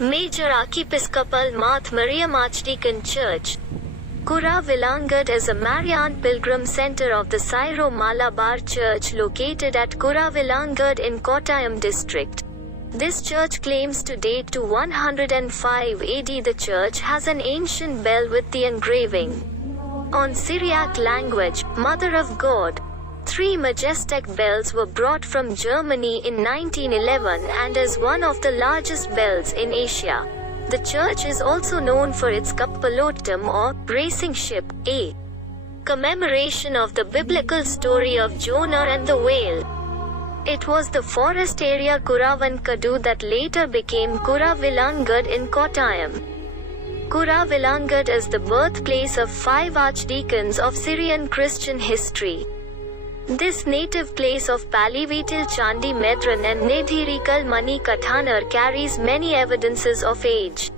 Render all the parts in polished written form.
Major Archiepiscopal Marth Mariam Archdeacon Church. Kuravilangad is a Marian pilgrim center of the Syro-Malabar Church located at Kuravilangad in Kottayam district. This church claims to date to 105 AD. The church has an ancient bell with the engraving on Syriac language, Mother of God. 3 majestic bells were brought from Germany in 1911 and is one of the largest bells in Asia. The church is also known for its Kappalottam or racing ship, a commemoration of the biblical story of Jonah and the whale. It was the forest area Kuravilangadu that later became Kuravilangad in Kottayam. Kuravilangad is the birthplace of 5 archdeacons of Syrian Christian history. This native place of Palli Chandi Medran and Nidhirikal Mani Kathanar carries many evidences of age.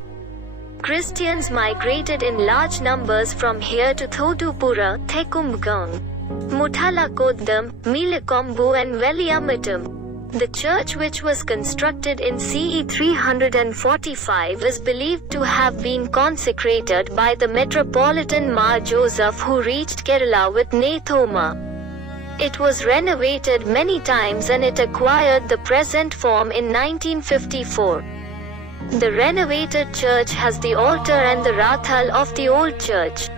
Christians migrated in large numbers from here to Thotupura, Thekumbgang, Muthalakoddam, Milikombu and Veliamatam. The church, which was constructed in CE 345, is believed to have been consecrated by the Metropolitan Mar Joseph, who reached Kerala with Nathoma. It was renovated many times and it acquired the present form in 1954. The renovated church has the altar and the rathal of the old church,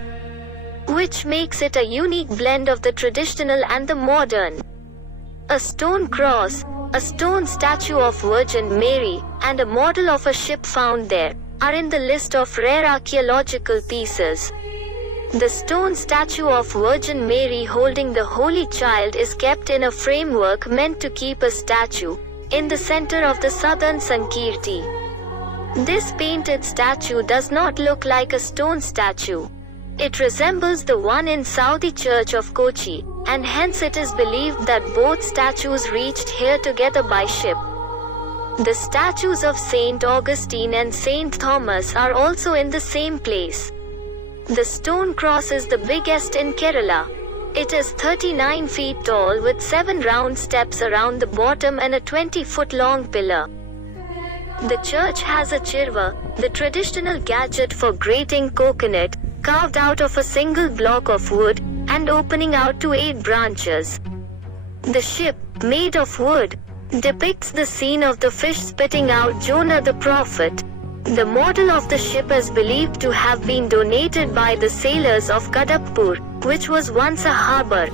which makes it a unique blend of the traditional and the modern. A stone cross, a stone statue of Virgin Mary, and a model of a ship found there are in the list of rare archaeological pieces. The stone statue of Virgin Mary holding the Holy Child is kept in a framework meant to keep a statue in the center of the southern Sankirti. This painted statue does not look like a stone statue. It resembles the one in Saudi Church of Kochi, and hence it is believed that both statues reached here together by ship. The statues of Saint Augustine and Saint Thomas are also in the same place. The stone cross is the biggest in Kerala. It is 39 feet tall with 7 round steps around the bottom and a 20-foot long pillar. The church has a chirva, the traditional gadget for grating coconut, carved out of a single block of wood, and opening out to 8 branches. The ship, made of wood, depicts the scene of the fish spitting out Jonah the prophet. The model of the ship is believed to have been donated by the sailors of Kadapur, which was once a harbor.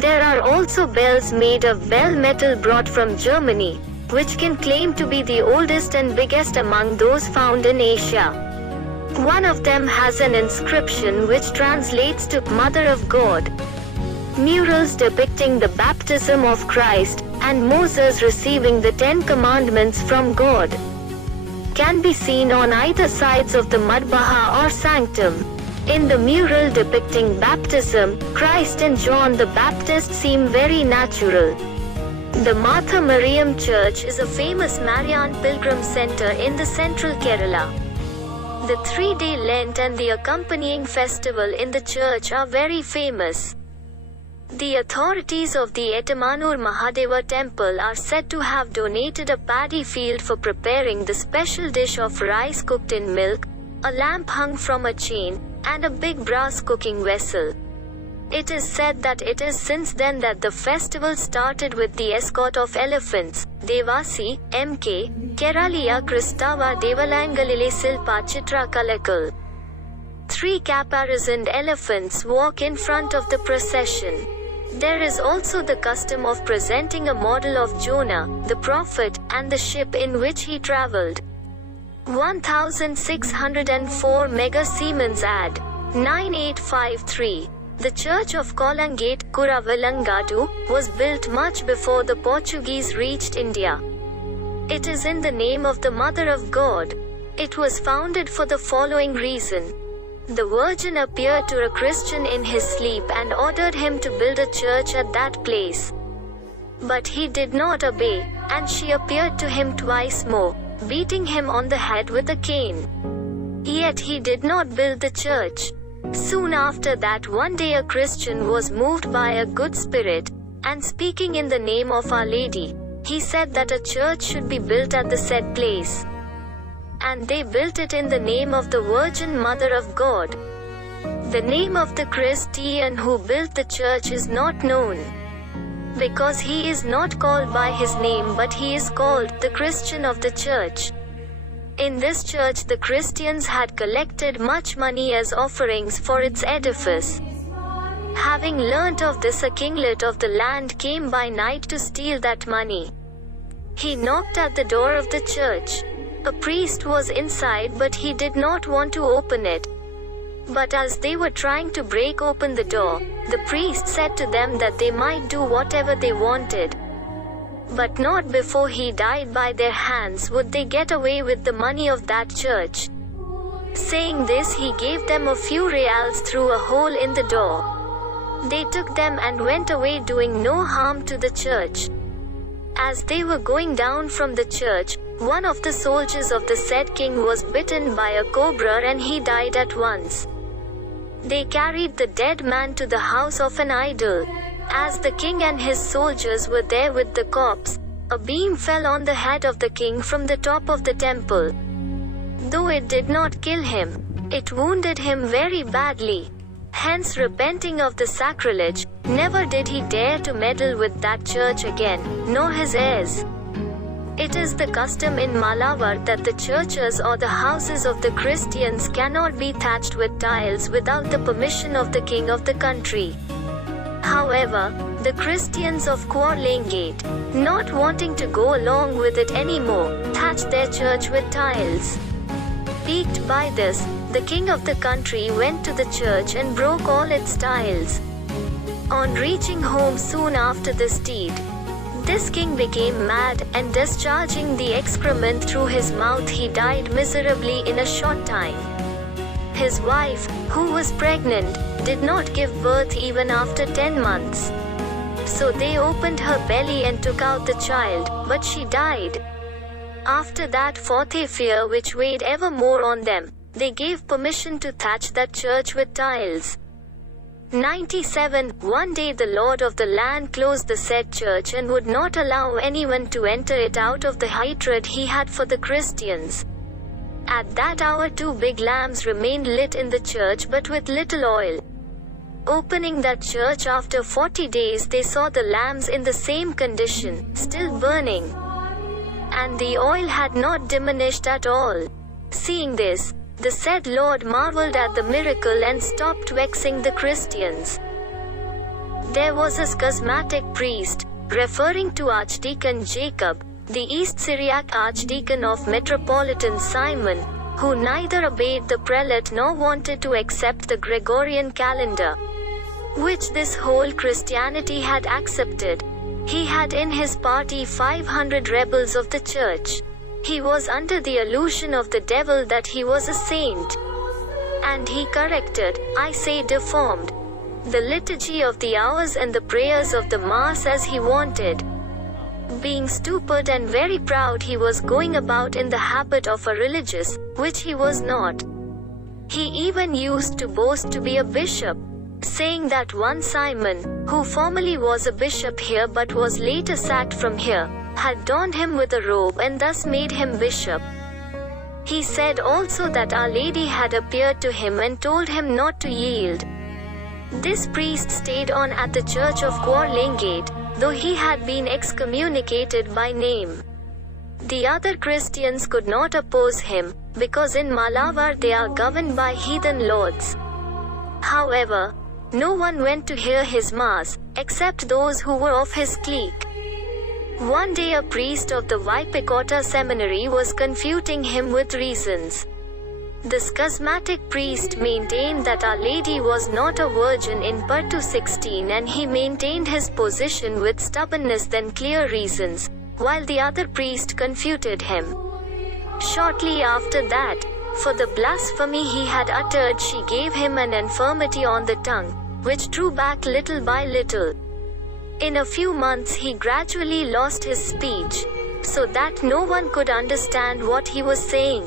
There are also bells made of bell metal brought from Germany, which can claim to be the oldest and biggest among those found in Asia. One of them has an inscription which translates to Mother of God. Murals depicting the baptism of Christ and Moses receiving the 10 commandments from God can be seen on either sides of the Madbaha or sanctum. In the mural depicting baptism, Christ and John the Baptist seem very natural. The Marth Mariam Church is a famous Marian pilgrim center in the central Kerala. The 3-day Lent and the accompanying festival in the church are very famous. The authorities of the Etamanur Mahadeva temple are said to have donated a paddy field for preparing the special dish of rice cooked in milk, a lamp hung from a chain, and a big brass cooking vessel. It is said that it is since then that the festival started with the escort of elephants, Devasi, MK, Keraliya Kristava Devalangalile Silpa Chitra Kalakal. 3 caparisoned elephants walk in front of the procession. There is also the custom of presenting a model of Jonah, the prophet, and the ship in which he traveled. 1604 Mega Siemens ad. 9853. The church of Kolangate, Kuravilangadu, was built much before the Portuguese reached India. It is in the name of the Mother of God. It was founded for the following reason. The Virgin appeared to a Christian in his sleep and ordered him to build a church at that place. But he did not obey, and she appeared to him twice more, beating him on the head with a cane. Yet he did not build the church. Soon after that, one day a Christian was moved by a good spirit, and speaking in the name of Our Lady, he said that a church should be built at the said place. and they built it in the name of the Virgin Mother of God. The name of the Christian who built the church is not known, because he is not called by his name, but he is called the Christian of the church. In this church the Christians had collected much money as offerings for its edifice. Having learnt of this, a kinglet of the land came by night to steal that money. He knocked at the door of the church. A priest was inside, but he did not want to open it. But as they were trying to break open the door, the priest said to them that they might do whatever they wanted, but not before he died by their hands would they get away with the money of that church. Saying this, he gave them a few reals through a hole in the door. They took them and went away, doing no harm to the church. As they were going down from the church, one of the soldiers of the said king was bitten by a cobra and he died at once. They carried the dead man to the house of an idol. As the king and his soldiers were there with the corpse, a beam fell on the head of the king from the top of the temple. Though it did not kill him, it wounded him very badly. Hence, repenting of the sacrilege, never did he dare to meddle with that church again, nor his heirs. It is the custom in Malabar that the churches or the houses of the Christians cannot be thatched with tiles without the permission of the king of the country. However, the Christians of Kuravilangad, not wanting to go along with it anymore, thatched their church with tiles. Piqued by this, the king of the country went to the church and broke all its tiles. On reaching home soon after this deed, this king became mad, and discharging the excrement through his mouth, he died miserably in a short time. His wife, who was pregnant, did not give birth even after 10 months. So they opened her belly and took out the child, but she died. After that, for their fear which weighed ever more on them, they gave permission to thatch that church with tiles. 97. One day the lord of the land closed the said church and would not allow anyone to enter it out of the hatred he had for the Christians. At that hour 2 big lamps remained lit in the church, but with little oil. Opening that church after 40 days, they saw the lamps in the same condition, still burning, and the oil had not diminished at all. Seeing this, the said Lord marveled at the miracle and stopped vexing the Christians. There was a schismatic priest, referring to Archdeacon Jacob, the East Syriac Archdeacon of Metropolitan Simon, who neither obeyed the prelate nor wanted to accept the Gregorian calendar, which this whole Christianity had accepted. He had in his party 500 rebels of the church. He was under the illusion of the devil that he was a saint, and he corrected, I say deformed, the liturgy of the hours and the prayers of the Mass as he wanted. Being stupid and very proud, he was going about in the habit of a religious, which he was not. He even used to boast to be a bishop, saying that one Simon, who formerly was a bishop here but was later sacked from here, had donned him with a robe and thus made him bishop. He said also that Our Lady had appeared to him and told him not to yield. This priest stayed on at the church of Kuravilangad, though he had been excommunicated by name. The other Christians could not oppose him, because in Malabar they are governed by heathen lords. However, no one went to hear his mass, except those who were of his clique. One day a priest of the Vipikota seminary was confuting him with reasons. The schismatic priest maintained that Our Lady was not a virgin in Part 16, and he maintained his position with stubbornness than clear reasons, while the other priest confuted him. Shortly after that, for the blasphemy he had uttered, she gave him an infirmity on the tongue, which drew back little by little. In a few months he gradually lost his speech, so that no one could understand what he was saying.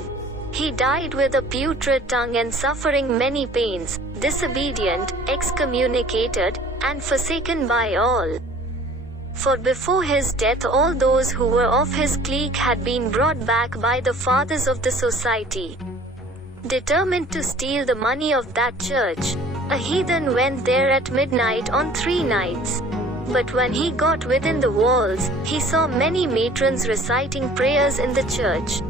He died with a putrid tongue and suffering many pains, disobedient, excommunicated, and forsaken by all. For before his death all those who were of his clique had been brought back by the fathers of the society. Determined to steal the money of that church, a heathen went there at midnight on 3 nights. But when he got within the walls, he saw many matrons reciting prayers in the church.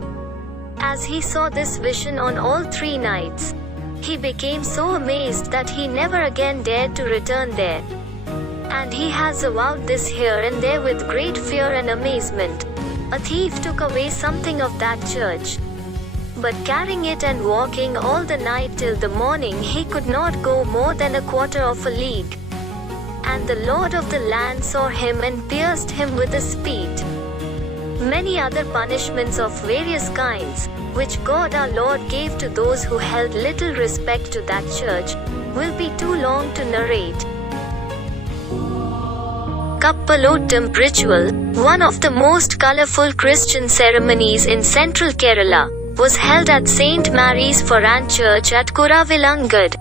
As he saw this vision on all 3 nights, he became so amazed that he never again dared to return there. And he has avowed this here and there with great fear and amazement. A thief took away something of that church. But carrying it and walking all the night till the morning, he could not go more than a quarter of a league. And the Lord of the land saw him and pierced him with a spear. Many other punishments of various kinds, which God our Lord gave to those who held little respect to that church, will be too long to narrate. Kappalottam ritual, one of the most colorful Christian ceremonies in central Kerala, was held at St. Mary's Forane Church at Kuravilangad.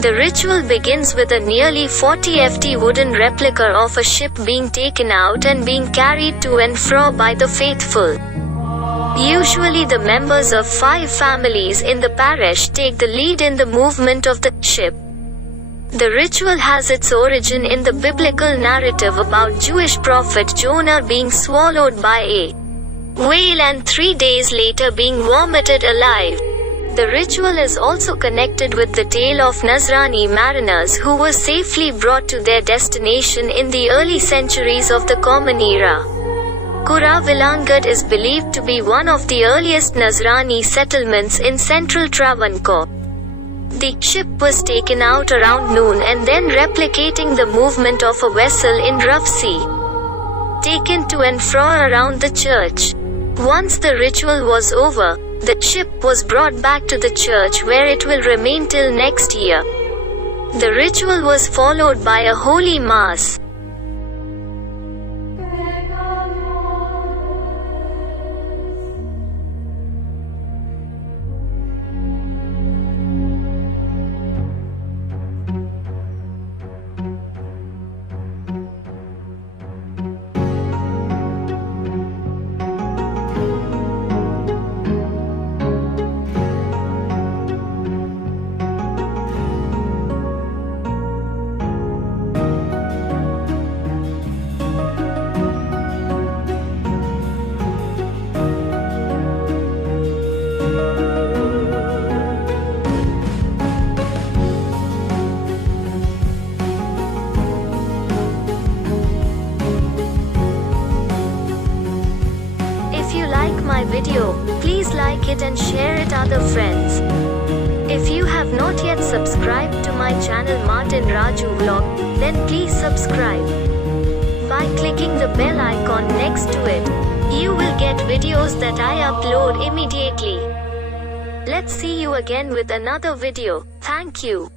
The ritual begins with a nearly 40 ft wooden replica of a ship being taken out and being carried to and fro by the faithful. Usually the members of 5 families in the parish take the lead in the movement of the ship. The ritual has its origin in the biblical narrative about Jewish prophet Jonah being swallowed by a whale and 3 days later being vomited alive. The ritual is also connected with the tale of Nazrani mariners who were safely brought to their destination in the early centuries of the Common Era. Kuravilangad is believed to be one of the earliest Nazrani settlements in central Travancore. The ship was taken out around noon and then replicating the movement of a vessel in rough sea, taken to and fro around the church. Once the ritual was over, the ship was brought back to the church where it will remain till next year. The ritual was followed by a holy mass. If you like my video, please like it and share it other friends. If you have not yet subscribed to my channel Martin Raju Vlog, then please subscribe. By clicking the bell icon next to it, you will get videos that I upload immediately. Let's see you again with another video. Thank you.